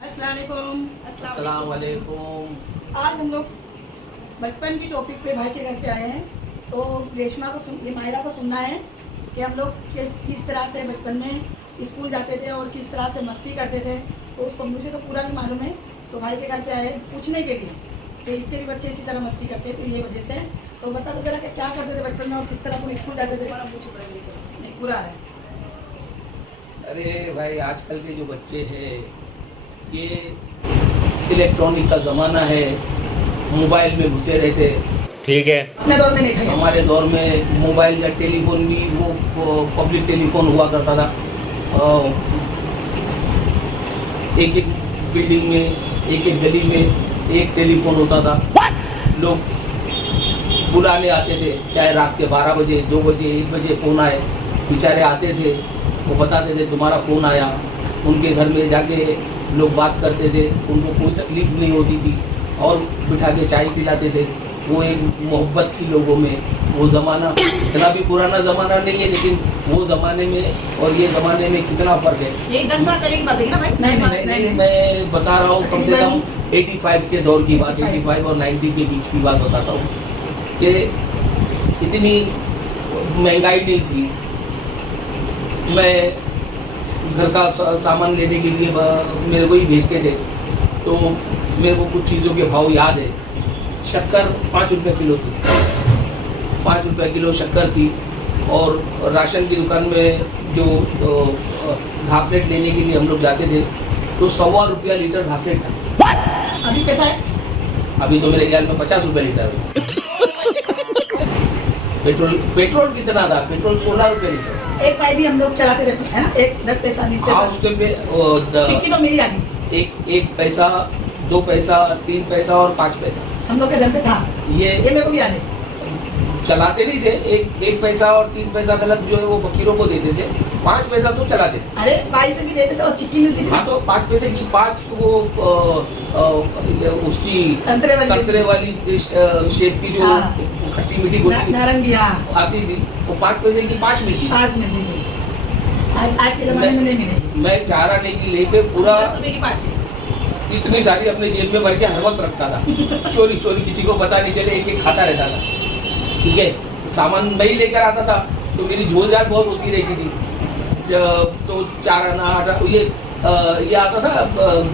अस्सलाम वालेकुम। आज हम लोग बचपन की टॉपिक पे भाई के घर पे आए हैं। तो रेशमा को मायरा को सुनना है कि हम लोग किस तरह से बचपन में स्कूल जाते थे और किस तरह से मस्ती करते थे। तो उसको मुझे तो पूरा नहीं मालूम है, तो भाई के घर पे आए पूछने के लिए कि इसके भी बच्चे इसी तरह मस्ती करते थे, ये वजह से। तो बता दो जरा कि क्या करते थे बचपन में और किस तरह अपन स्कूल जाते थे। नहीं पूरा है। अरे भाई, आजकल के जो बच्चे हैं ये इलेक्ट्रॉनिक का ज़माना है, मोबाइल में घुसे रहते। ठीक है, अपने दौर में नहीं था। हमारे दौर में मोबाइल या टेलीफोन भी वो पब्लिक टेलीफोन हुआ करता था। एक एक बिल्डिंग में, एक एक गली में एक टेलीफोन होता था। लोग बुलाने आते थे, चाहे रात के 12 बजे, 2 बजे, 1 बजे फ़ोन आए, बेचारे आते थे, वो बताते थे तुम्हारा फ़ोन आया। उनके घर में जाके लोग बात करते थे, उनको कोई तकलीफ नहीं होती थी और बिठा के चाय पिलाते थे। वो एक मोहब्बत थी लोगों में। वो ज़माना इतना भी पुराना ज़माना नहीं है, लेकिन वो ज़माने में और ये ज़माने में कितना फ़र्क है। ये 10 साल पहले की बात है ना भाई? नहीं, मैं बता रहा हूँ कम से कम 85 के दौर की बात, 85 और 90 के बीच की बात बताता हूँ कि इतनी महंगाई नहीं थी। मैं घर का सामान लेने के लिए मेरे को ही भेजते थे, तो मेरे को कुछ चीज़ों के भाव याद है। शक्कर 5 रुपये किलो थी, 5 रुपये किलो शक्कर थी। और राशन की दुकान में जो घासलेट लेने के लिए हम लोग जाते थे, तो 1.25 रुपया लीटर घासलेट था। अभी कैसा है? अभी तो मेरे ख्याल में 50 रुपये लीटर है। पेट्रोल कितना था? पेट्रोल 16 रुपये लीटर। एक पाई भी हम लोग चलाते रहते हैं ना, एक 10 पैसा 20 पैसा। उस टाइम पे चिक्की तो मिली जाती थी। एक पैसा, 2 पैसा, 3 पैसा और 5 पैसा हम लोग के घर पे था। ये मेरे को भी याद है। चलाते नहीं थे। एक पैसा और 3 पैसा गलत जो है वो फकीरों को देते थे। 5 पैसा तो चलाते थे। अरे पाई से भी देते थे और चिक्की मिलती थी। हाँ, तो 5 पैसे की 5 वो उसकी संतरे वाली शेप की जो खट्टी मीठी गोली नारंगी आती थी, वो 5 पैसे की 5 मिलती। 5 मिलती थी। आज के जमाने में नहीं मिलेगी। मैं चाह रहा नहीं कि लेके पूरा 10 रुपए की 5 इतनी सारी अपने जेब में भर के हर वक्त रखता था। चोरी किसी को पता नहीं चले, एक खाता रहता था। ठीक है, सामान मैं ही लेकर आता था, तो मेरी झोल झाल बहुत होती रहती थी। तो 4 आना 8 ये आता था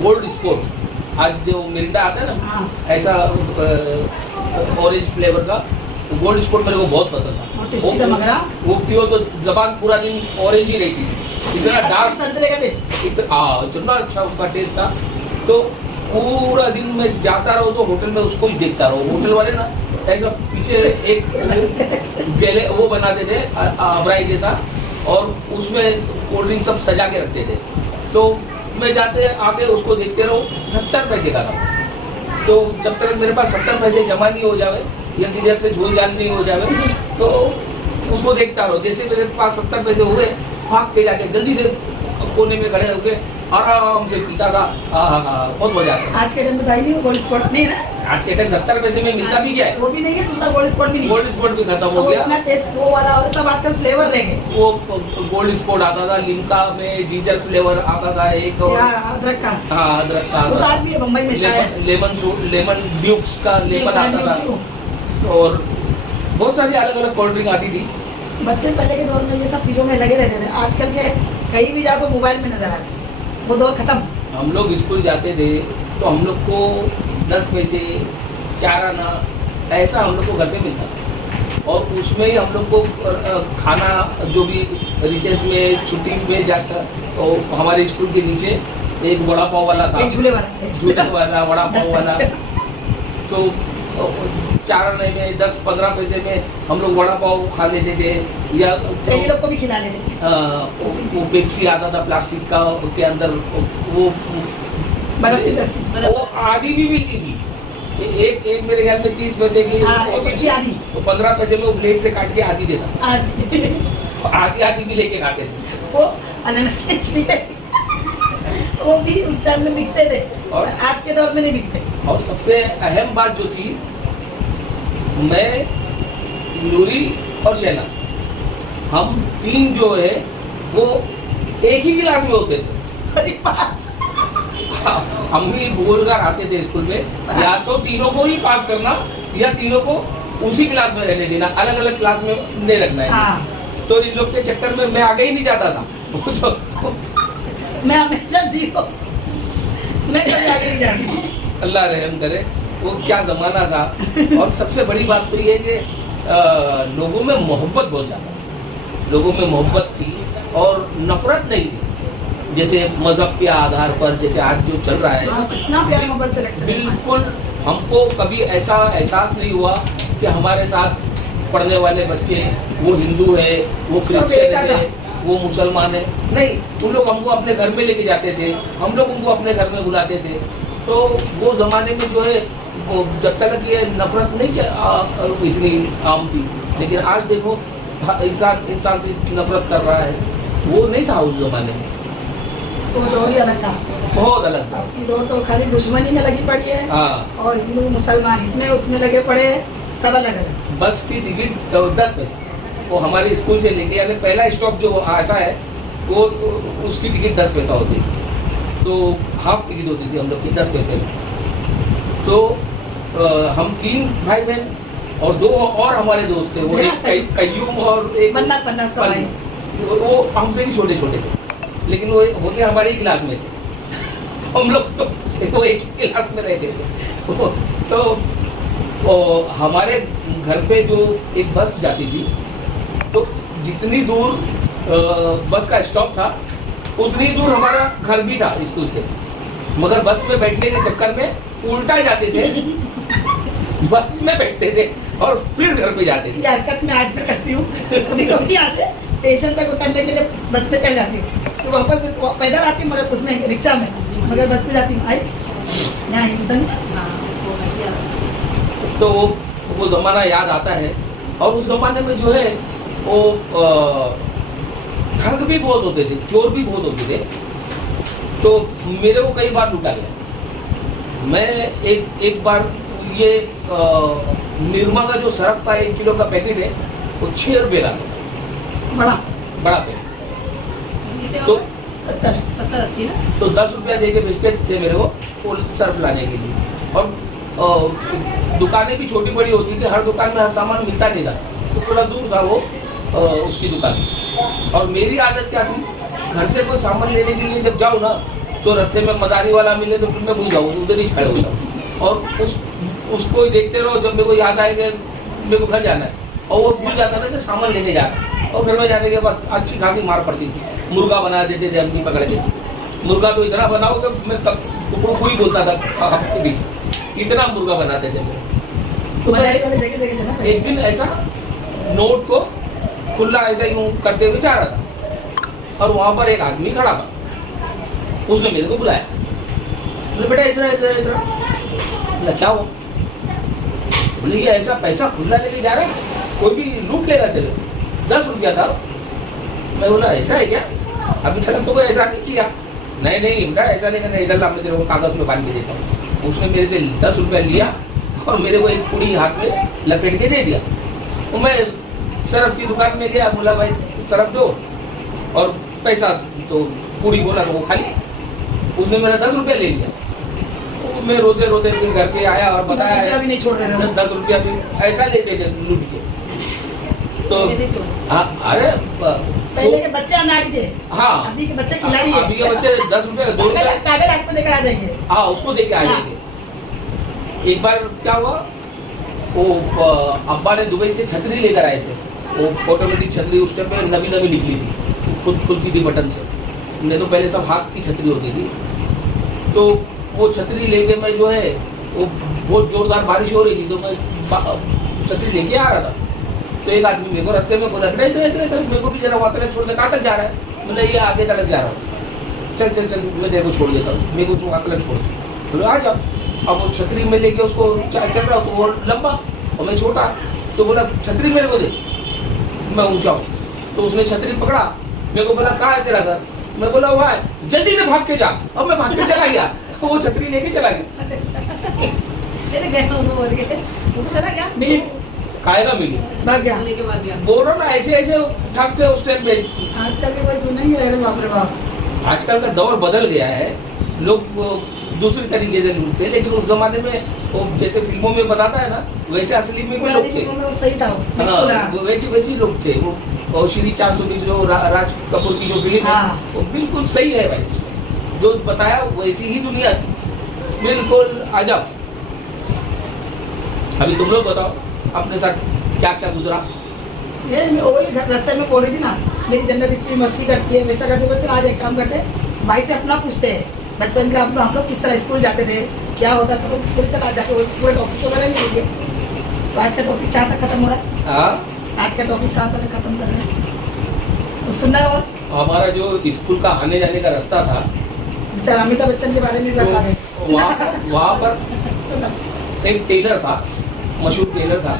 गोल्ड स्पोर्ट। आज जो मिरिंडा आता है ना, ऐसा ऑरेंज फ्लेवर का गोल्ड स्पोर्ट मेरे को बहुत पसंद था। वो पियो तो जबान पूरा दिन ऑरेंज ही रहती थी। इतना डार्क संतरे का टेस्ट, इतना अच्छा उसका टेस्ट था। तो पूरा दिन में जाता रहो तो होटल में उसको ही देखता रहो। होटल वाले ना ऐसा पीछे एक गले वो बनाते थे अबराई जैसा, और उसमें कोल्ड ड्रिंक सब सजा के रखते थे। तो मैं जाते आते उसको देखते रहो। 70 पैसे का था। तो जब तक मेरे पास 70 पैसे जमा नहीं हो जावे या किधर से झोल झाल नहीं हो जावे, तो उसको देखता रहो। जैसे मेरे पास 70 पैसे हुए, भाग के जाके जल्दी से कोने में खड़े होके आराम से पीता था। बहुत मजा आता। आज के टाइम में भाई नहीं, गोल्ड स्पॉट नहीं है ना। आज के टाइम 70 पैसे में मिलता भी क्या है? वो भी नहीं है, दूसरा गोल्ड स्पॉट भी नहीं। गोल्ड स्पॉट भी खत्म हो गया। अपना टेस्ट वो वाला और सब आजकल फ्लेवर रह गए। वो गोल्ड स्पॉट आता था, लिम्का में जिंजर फ्लेवर आता था एक, और अदरक का। हाँ, अदरक का वो आज भी है मुंबई में शायद। लेमन ड्यूक्स का लेमन आता था, और बहुत सारी अलग अलग कोल्ड ड्रिंक आती थी। बच्चे पहले के दौर में ये सब चीजों में लगे रहते थे। आजकल के कहीं भी जाओ तो मोबाइल में नजर आते हैं। वो दौर खत्म। हम लोग स्कूल जाते थे तो हम लोग को 10 पैसे, 4 आना ऐसा हम लोग को घर से मिलता था। और उसमें ही हम लोग को खाना, जो भी रिसेस में छुट्टी में जाकर, और हमारे स्कूल के नीचे एक वड़ा पाव वाला था, झूले वाला वड़ा पाव वाला। तो 4 आने में 10-15 पैसे में हम लोग वड़ा पाव खा लेते थे। या सही लोग को भी खिला लेते थे। वो पेप्सी आता था प्लास्टिक का, उसके अंदर वो आधी भी मिलती थी। एक मेरे ख्याल में 30 पैसे की, उसकी आधी, तो 15 पैसे में वो प्लेट से काट के आधी देता। आधी भी लेके खाते थे। वो अनानास के छिलके वो भी उस टाइम में बिकते थे, और आज के दौर में नहीं बिकते। और सबसे अहम बात जो थी, मैं, नूरी और शैना, हम 3 जो है वो एक ही गिलास में होते थे। हम भी बोलकर आते थे स्कूल में, या तो तीनों को ही पास करना या तीनों को उसी क्लास में रहने देना, अलग अलग क्लास में नहीं रखना है। हाँ। तो इन लोग के चक्कर में मैं आगे ही नहीं जाता था। वो जो मैं हमेशा जीरो, मैं कभी आगे नहीं जाती। अल्लाह रहम करे, वो क्या जमाना था। और सबसे बड़ी बात तो ये है कि लोगों में मोहब्बत बहुत ज़्यादा थी, लोगों में मोहब्बत थी और नफरत नहीं थी, जैसे मजहब के आधार पर जैसे आज जो चल रहा है। इतना प्यार मोहब्बत से रखते थे। बिल्कुल, हमको कभी ऐसा एहसास नहीं हुआ कि हमारे साथ पढ़ने वाले बच्चे वो हिंदू है, वो क्रिश्चियन है, वो मुसलमान है, नहीं। उन लोग हमको अपने घर में लेके जाते थे, हम लोग उनको अपने घर में बुलाते थे। तो वो ज़माने में जो है वो जब तक ये नफरत नहीं इतनी आम थी, लेकिन आज देखो इंसान से नफरत कर रहा है, वो नहीं था उस ज़माने में। वो दौर ही अलग था, बहुत अलग था। आपकी दौर तो खाली दुश्मनी में लगी पड़ी है। हाँ। और हिंदू मुसलमान इसमें उसमें लगे पड़े हैं, सब अलग अलग। बस की टिकट 10 पैसे, वो हमारे स्कूल से लेके, यानी पहला स्टॉप जो आता है वो उसकी टिकट 10 पैसा होती है। तो हाफ टिकट होती थी हम लोग की 10 पैसे में। तो हम 3 भाई बहन और 2 और हमारे दोस्त थे, वो एक कय्यूम और एक पन्ना उसका भाई। वो हमसे भी छोटे छोटे थे, लेकिन वो होते हमारे ही क्लास में थे। हम लोग तो वो एक ही क्लास में रहते थे। तो हमारे घर पे जो एक बस जाती थी, तो जितनी दूर बस का स्टॉप था उतनी दूर हमारा घर भी था स्कूल से, मगर बस में बैठने के चक्कर में उल्टा जाते थे। बस में बैठते थे और फिर घर पे जाते थे। ये हरकत मैं आज भी करती हूँ, कभी कभी यहाँ से स्टेशन तक उतरने के लिए बस में चढ़ जाती हूँ, तो वापस पैदल आती हूँ, मगर उसमें रिक्शा में, मगर बस में जाती हूँ। आई तो वो ज़माना याद आता है। और उस ज़माने में जो है वो ठग भी बहुत होते थे, चोर भी बहुत होते थे। तो मेरे को कई बार लूटा गया। मैं एक बार ये निरमा का जो सरफ का 1 किलो का पैकेट है वो 6 रुपये का बड़ा पैकेट, तो 70-80 ना। तो 10 रुपया दे के बेचते थे मेरे को वो सरफ लाने के लिए। और दुकानें भी छोटी बड़ी होती थी, हर दुकान में हर सामान मिलता नहीं था, तो थोड़ा दूर था वो उसकी दुकान। और मेरी आदत क्या थी, घर से कोई सामान लेने के लिए जब जाऊँ ना, तो रास्ते में मदारी वाला मिले तो फिर मैं भूल जाऊँ, उधर ही खड़े हो जाऊँ और उसको ही देखते रहो। जब मेरे को याद आएगा मेरे को घर जाना है, और वो भूल जाता था कि सामान लेने जा रहा है। और घर में जाने के बाद अच्छी खासी मार पड़ती थी। मुर्गा बना देते थे अपनी पकड़ के, मुर्गा तो इतना बनाओ कि मैं तब को ही बोलता था आपको भी, इतना मुर्गा बनाते थे। तो एक दिन ऐसा नोट को खुला ऐसा ही करते हुए जा रहा था, और वहाँ पर एक आदमी खड़ा था, उसने मेरे को बुलाया, बोले बेटा इधर इधर इधर। बोला क्या हुआ? बोले ये ऐसा पैसा खुला लेके जा रहा है, कोई भी लूट लेगा तेरे। 10 रुपया था। मैं बोला ऐसा है क्या, अभी तक तो कोई ऐसा नहीं किया। नहीं बेटा ऐसा नहीं करना, इधर ला, मैं तेरे को कागज में बांध के देता हूँ। उसने मेरे से 10 रुपया लिया और मेरे को एक पुड़ी हाथ में लपेट के दे दिया। तो मैं सरफ की दुकान में गया, बोला भाई सरफ दो और पैसा, तो पूरी बोला तो वो खाली। उसने मेरा 10 रुपया ले लिया। तो मैं रोते रोते फिर घर पे आया और बताया भी नहीं छोड़ रहे थे। 10 रुपया भी ऐसा लेते थे लूट के। तो हाँ, अरे पहले के बच्चे अनाड़ी थे, हाँ, अभी के बच्चे खिलाड़ी हैं। अभी के बच्चे 10 रुपया 2 रुपया कागज हाथ में लेकर आ जाएंगे। हाँ, उसको दे के आ जाएंगे। एक बार क्या हुआ, वो अब्बा ने दुबई से छतरी लेकर आए थे। वो ऑटोमेटिक छतरी उस टाइम पे नवी निकली थी, खुद खुलती थी बटन से, नहीं तो पहले सब हाथ की छतरी होती थी। तो वो छतरी लेके मैं जो है, वो बहुत जोरदार बारिश हो रही थी, तो मैं छतरी लेके आ रहा था। तो एक आदमी मेरे को रास्ते में बोला इधर इधर इधर, मेरे को भी जरा वहाँ तक छोड़ने, कहाँ तक जा रहा है? मतलब ये आगे तक जा रहा हूँ। चल चल चल मैं तेरे को छोड़ देता हूँ, मेरे को तू वहाँ तक छोड़ दे। बोले आ जाओ। अब वो छतरी में लेके उसको चल रहा हूँ, तो वो लंबा और मैं छोटा, तो बोला छतरी मेरे को दे, मैं ऊँचा हूँ। तो उसने छतरी पकड़ा, मेरे को बोला कहाँ है तेरा घर? मैं बोला हुआ है, जल्दी से भाग के जा। अब मैं भाग के चला गया, तो वो छतरी लेके चला गया। खाएगा मिली भाग गया। बोल रहा ना, ऐसे ऐसे ठग थे उस टाइम पे। आजकल के कोई सुनेंगे, अरे बाप रे बाप। आजकल का दौर बदल गया है, लोग दूसरी तरीके से लोग थे, लेकिन उस जमाने में वो जैसे फिल्मों में बताता है ना, वैसे असली में भी पुरानी लोग थे। फिल्मों में वो सही था वो, बिल्कुल, हाँ, हाँ। वो वैसे लोग थे वो। और श्री 420 जो राज कपूर की जो फिल्म है, हाँ। वो बिल्कुल सही है भाई, जो बताया वैसी ही दुनिया थी, बिल्कुल अजब। अभी तुम लोग बताओ अपने साथ क्या क्या गुजरा। ये मैं वही रास्ते में बोल रही थी ना, मेरी जन्नत इतनी मस्ती करती है, वैसा करते, चल आज एक काम करते हैं, भाई से अपना पूछते हैं बचपन का, हम लोग किस तरह स्कूल जाते थे, क्या होता था, तो फिर चला जाके वो पूरे टॉपिक वगैरह नहीं लेंगे। तो आज का टॉपिक क्या तक खत्म हो रहा है? हाँ, आज का टॉपिक कहाँ तक खत्म कर रहे हैं, तो सुनना है। और हमारा जो स्कूल का आने जाने का रास्ता था, चल अमिताभ बच्चन के बारे में भी बता दें। तो वहाँ पर सुना। एक टेलर था, मशहूर टेलर था,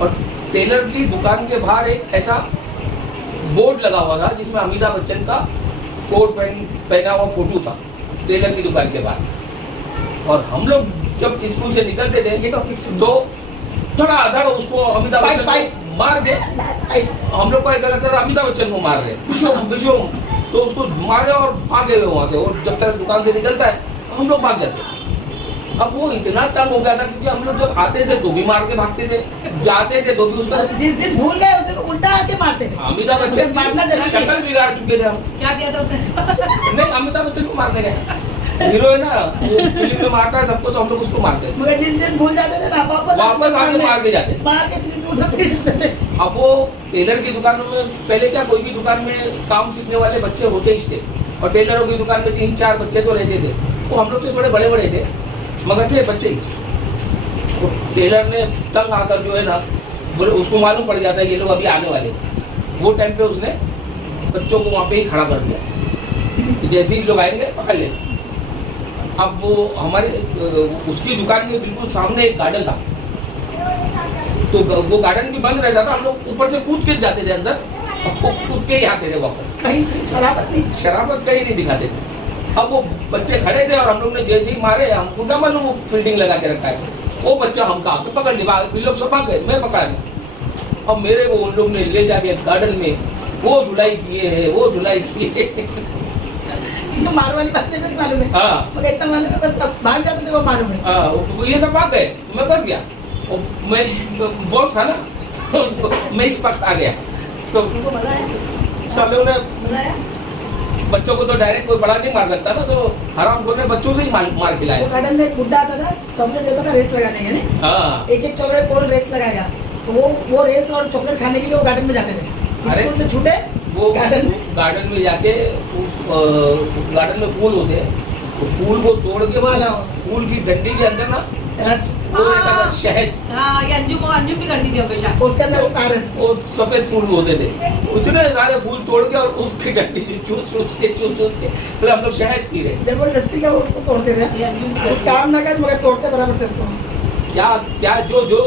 और टेलर की दुकान के बाहर एक ऐसा बोर्ड लगा हुआ था जिसमें अमिताभ बच्चन का कोट पहना हुआ फोटो था टेलर की दुकान के बाहर। और हम लोग जब स्कूल से निकलते थे ये टॉपिक सुन तो धड़ाधड़ उसको अमिताभ फाइट, बच्चन फाइट। को मार के, हम लोग को ऐसा लगता था अमिताभ बच्चन को मार रहे, विशोम, तो उसको मारे और भागे हुए वहां से। और जब तक दुकान से निकलता है हम लोग भाग जाते। अब वो इतना तंग हो गया था क्योंकि हम लोग जब आते थे तो भी मार के भागते थे, जाते थे तो भी उसका। जिस दिन भूल गए उसे उल्टा आके मारते थे। अमिताभ बच्चन मारना की जरूरी है। शक्ल बिगाड़ चुके थे हम। क्या किया था उसने? नहीं, अमिताभ बच्चन को मारने गए, हीरो है ना, वो फिल्म में मारता है सबको, तो हम लोग उसको मारते थे। मगर जिस दिन भूल जाते थे ना, वापस आके मार के जाते थे। मार के इतनी दूर से फिर जाते थे। अब वो टेलर की दुकान में पहले क्या, कोई भी दुकान में काम सीखने वाले बच्चे होते ही थे, और टेलरों की दुकान में 3-4 बच्चे तो रहते थे। वो हम लोग से थोड़े बड़े बड़े थे, मगर थे बच्चे ही। तो टेलर ने तंग आकर जो है ना, बोले, उसको मालूम पड़ गया था ये लोग अभी आने वाले, वो टाइम पे उसने बच्चों को वहाँ पे ही खड़ा कर दिया, जैसे ही लोग आएंगे पकड़ ले। अब वो हमारे उसकी दुकान के बिल्कुल सामने एक गार्डन था, तो वो गार्डन भी बंद रहता था, हम लोग ऊपर से कूद के जाते थे अंदर, और वो कूद के ही आते थे वापस। कहीं से शराबत नहीं थी। शराबत कहीं नहीं दिखाते थे। अब वो बच्चे खड़े थे और हम लोग ने जैसे ही मारे, हमको क्या मालूम वो फील्डिंग लगा के रखा है, वो बच्चा हमका आके पकड़ लिया, फिर लोग सब भाग गए, मैं पकड़ा गया। अब मेरे को उन लोग ने ले जाके गार्डन में वो धुलाई किए है, वो धुलाई किए। तो मार वाली बात नहीं मुझे मालूम है। हाँ, मगर इतना मालूम है, बस अब भाग जाते थे वो मालूम है। हाँ, वो ये सब भाग गए, मैं फंस गया। और मैं बॉस था ना, तो मैं इस वक्त आ गया। तो उनको मजा आया? सब लोगों ने, मजा आया? बच्चों को तो डायरेक्ट कोई बड़ा नहीं मार सकता ना, तो हरामखोर ने बच्चों से ही मार वो खिलाया। गार्डन में एक बुड्ढा आता था, चॉकलेट देता था रेस लगाने के लिए। हाँ, एक चॉकलेट कौन रेस लगाएगा, तो वो रेस और चॉकलेट खाने के लिए वो गार्डन में जाते थे। अरे, स्कूल से छूटे वो गार्डन गार्डन में जाके, गार्डन में फूल होते हैं, तो फूल को तोड़ के वाला फूल की डंडी के अंदर ना रस वो रहता था शहद, हाँ, ये अंजुम भी करती थी हमेशा। उसके अंदर उतारे थे। वो सफेद फूल होते थे, उतने सारे फूल तोड़ के और उसकी डंडी चूस के फिर हम लोग शहद पी रहे। जबरदस्ती का वो उसको तोड़ते थे। ये अंजुम भी वो करती थी। काम ना कर मगर तोड़ते बराबर थे उसको। क्या क्या जो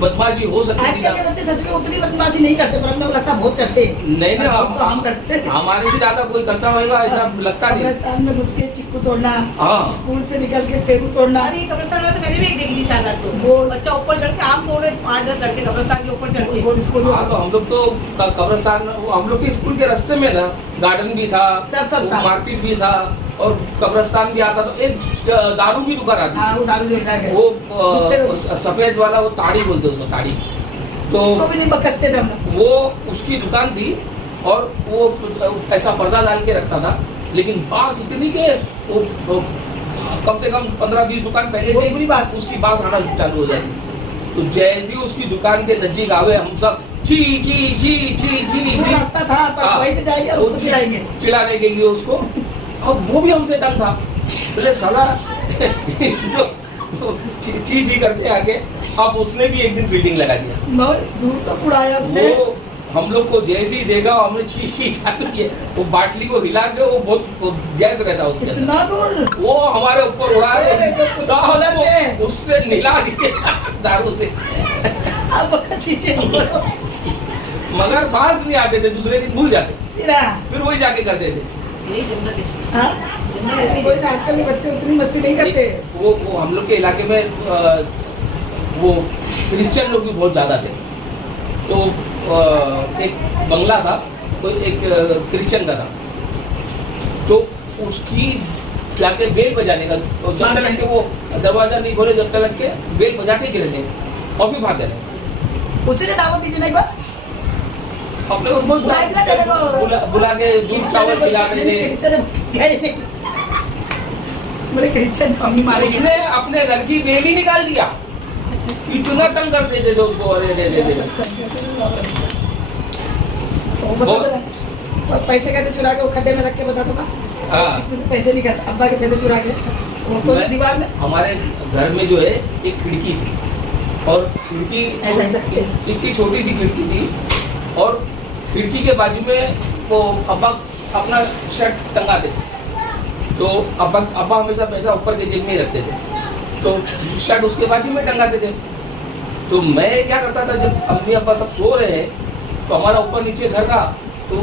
बदमाशी हो सकती थी आजकल के बच्चे सच में उतनी बदमाशी नहीं करते, पर अपने को लगता बहुत करते हैं। नहीं ना, तो हम करते हैं। हमारे से ज्यादा कोई करता होगा ऐसा लगता नहीं। कब्रिस्तान में घुस के चिक्कू तोड़ना, हाँ। स्कूल से निकल के पेड़ू तोड़ना। अरे कब्रिस्तान में तो मैंने भी एक देखी थी 4 रात को, वो- बच्चा ऊपर चढ़ के आम तोड़े, 5-10 लड़के कब्रिस्तान के ऊपर चढ़ के। वो स्कूल में हाँ, तो हम लोग तो कब्रिस्तान, हम लोग के स्कूल के रास्ते में ना गार्डन भी था, सब था। मार्केट भी था, और कब्रिस्तान भी आता। तो एक दारू की दुकान आती, हाँ, वो दारू जो है वो छुट्टे उसको सफेद वाला, वो ताड़ी बोलते उसको, ताड़ी। तो भी नहीं बकसते थे हम लोग। वो उसकी दुकान थी, और वो ऐसा पर्दा डाल के रखता था, लेकिन बांस इतनी के वो कम से कम 15-20 दुकान पहले वो से पूरी बांस। उसकी बांस आना चालू हो जाती। तो जैसे ही उसकी दुकान के नजदीक आवे, हम सब छी छी छी छी छी वो छी रास्ता था, पर हाँ। वहीं से जाएंगे और वो उसको चिढ़ाएंगे। चिढ़ाने के लिए उसको। और वो भी हमसे तंग था, बोले साला ची ची करके आके। अब उसने भी एक दिन फील्डिंग लगा दिया, बहुत दूर तक उड़ाया उसने। वो हम लोग को जैसे ही देखा, हमने छी छी चालू किया, वो बाटली को हिला के, वो बहुत गैस रहता है उसके अंदर, इतना दूर वो हमारे ऊपर उड़ा अरे, जो के कॉलर पे। साहब उससे निला दिए दारू से। अब चीजें मगर पास नहीं आते थे, दूसरे दिन भूल जाते, तेरा फिर वही जाके करते थे। यही जन्नत है। हाँ, जन्नत ऐसी कोई ना, आजकल के बच्चे उतनी मस्ती नहीं करते। वो हम लोग के इलाके में वो क्रिश्चियन लोग भी बहुत ज़्यादा थे। तो एक बंगला था, कोई एक क्रिश्चियन का था, तो उसकी जाके बेल बजाने का, तो जब तक के वो दरवाजा नहीं खोले जब तक के बेल बजाते ही चले और फिर भाग जाने। उसी ने दावत दी थी ना एक बार, अपने को बहुत बुलाए थे ना तेरे को, बुला के दूध चावल खिला रहे थे। बोले क्रिश्चियन मम्मी मारेगी। उसने अपने घर की बेल ही निकाल दिया, इतना तंग कर देते थे उसको। अरे दे दे दे वो बताता था, और पैसे कैसे चुरा के वो खड्डे में रख के बताता था। हाँ। इसमें से पैसे निकल, अब्बा के पैसे चुरा के वो कोई दीवार में। हमारे घर में जो है एक खिड़की थी, और खिड़की ऐसा। इतनी छोटी सी खिड़की थी, और खिड़की के बाजू में वो अब्बा अपना शर्ट टंगाते थे। तो अब्बा हमेशा पैसा ऊपर के जेब में ही रखते थे, तो शर्ट उसके बाजू में टंगाते थे। तो मैं क्या करता था, जब अम्मी अब्बा सब सो रहे हैं तो हमारा ऊपर नीचे घर था, तो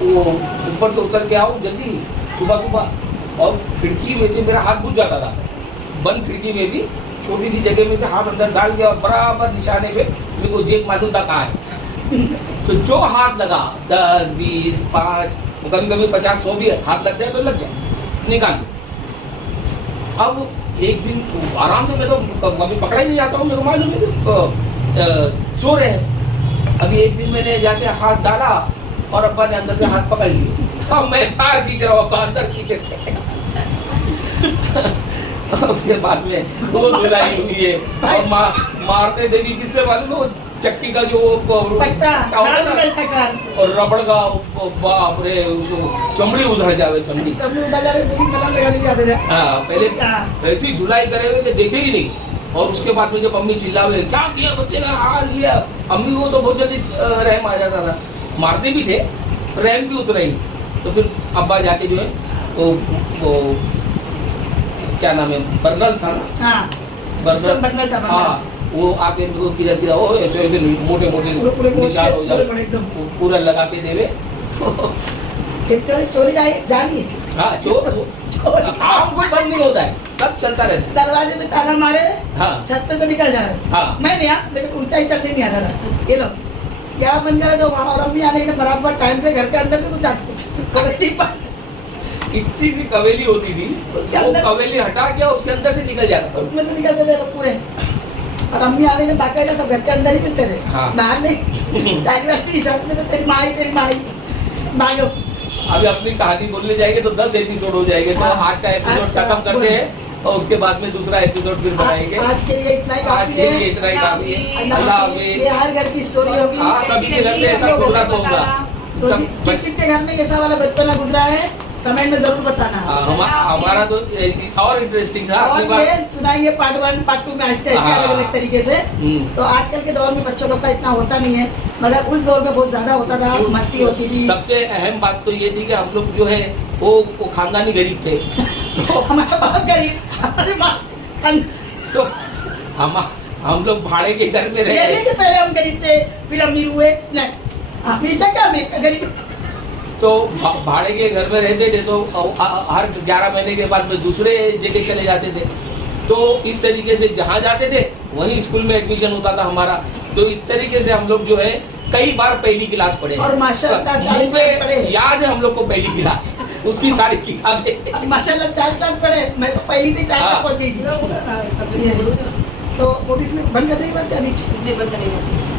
वो ऊपर से उतर के आओ जल्दी सुबह, और खिड़की में से मेरा हाथ घुस जाता था, बंद खिड़की में भी छोटी सी जगह में से हाथ अंदर डाल गया, और बराबर निशाने पे मेरे को जेब मालूम था कहाँ है। तो जो हाथ लगा 10, 20, 5, कभी कभी 50, 100 भी हाथ लग जाए तो लग जाए, निकाल दो। अब एक दिन आराम से, मैं तो कभी पकड़ा ही नहीं जाता हूँ, मेरे को मालूम है सो रहे हैं। अभी एक दिन मैंने जाके हाथ डाला और अब्बा ने अंदर से हाथ पकड़ लिए, अब मैं बाहर खींच रहा हूँ, अब्बा अंदर खींच रहे। उसके बाद में वो धुलाई हुई है, और मारते थे भी किससे मालूम है, वो चक्की का जो पट्टा और रबड़ का, बाप रे, चमड़ी उधर जावे, चमड़ी उधर जावे, पूरी मलहम लगाने भी आते थे। हाँ, पहले ऐसी धुलाई करे हुए कि देखे ही नहीं। और उसके बाद में जब अम्मी चिल्लावे क्या किया बच्चे का हाल किया, अम्मी को तो बहुत जल्दी रहम आ जाता था, मारते भी थे, रहम भी उतरा ही। तो फिर अब्बा जाके जो है वो क्या नाम है, बर्नल था ना, हाँ, बर्नल था। हाँ, वो आके किधर ओ ऐसे मोटे निशान हो जाए, पूरा लगा के देवे। चोरी जानी है। हाँ, आम कोई बंद नहीं होता है, सब चलता रहता है। दरवाजे में ताला मारे, हाँ, छत पे तो निकल जाए। हाँ, मैं नहीं लेकिन ऊंचाई चढ़ने नहीं आता था। ये लो क्या बन गया, जो वहाँ और अम्मी आने के बराबर टाइम पे घर के अंदर भी कुछ आते थे। इतनी सी कवेली होती थी, वो कवेली हटा के उसके अंदर से निकल जाता था, उसमें से निकलते थे पूरे। और अम्मी आने के बाकायदा सब घर के अंदर ही मिलते थे। हाँ। बाहर नहीं, चाली वाली हिसाब से तेरी माई भाइयों। अभी अपनी कहानी बोलने जाएंगे तो 10 एपिसोड हो जाएंगे। तो आज का एपिसोड खत्म करते हैं और उसके बाद में दूसरा एपिसोड फिर बनाएंगे। आज के लिए इतना ही काफी है। आज के लिए इतना ही काफी है। अल्लाह हाफिज़। ये हर घर की स्टोरी होगी। हाँ, सभी के घर में ऐसा बोला तो होगा। तो किसके घर में ऐसा वाला बचपना गुजरा है कमेंट में जरूर बताना। हमारा तो और इंटरेस्टिंग था। और ये सुनाएंगे पार्ट 1 पार्ट 2 में आहिस्ते आहिस्ते अलग अलग तरीके से। तो आजकल के दौर में बच्चों लोग का इतना होता नहीं है, मगर उस दौर में बहुत ज्यादा होता था, मस्ती होती थी। सबसे अहम बात तो ये थी कि हम लोग जो है वो खानदानी गरीब थे। तो हमारा बाप गरीब, हमारी माँ तो हम लोग भाड़े के घर में रहते थे। पहले हम गरीब थे, फिर अमीर हुए। नहीं, हमेशा क्या गरीब। तो भाड़े के घर में रहते थे, तो हर 11 महीने के बाद में दूसरे जगह चले जाते थे। तो इस तरीके से जहाँ जाते थे वहीं स्कूल में एडमिशन होता था हमारा। तो इस तरीके से हम लोग जो है कई बार पहली क्लास पढ़े और माशाल्लाह याद है हम लोग को पहली क्लास, उसकी सारी किताबें माशाल्लाह 4 क्लास पढ़े। मैं तो पहली से 4 तक पहुंच गई थी। तो फोटोज में बंद करने की बात क्या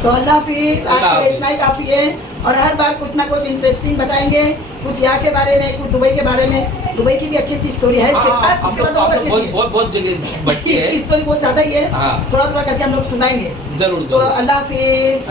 तो अल्लाह हाफिज़। आज के लिए इतना ही काफ़ी है, और हर बार कुछ ना कुछ इंटरेस्टिंग बताएंगे, कुछ यहाँ के बारे में, कुछ दुबई के बारे में। दुबई की भी अच्छी अच्छी स्टोरी है इसके पास, इसके बाद बहुत अच्छी बहुत जगह इसकी स्टोरी बहुत ज़्यादा ही है। थोड़ा थोड़ा करके हम लोग सुनाएंगे जरूर। तो अल्लाह हाफिज़।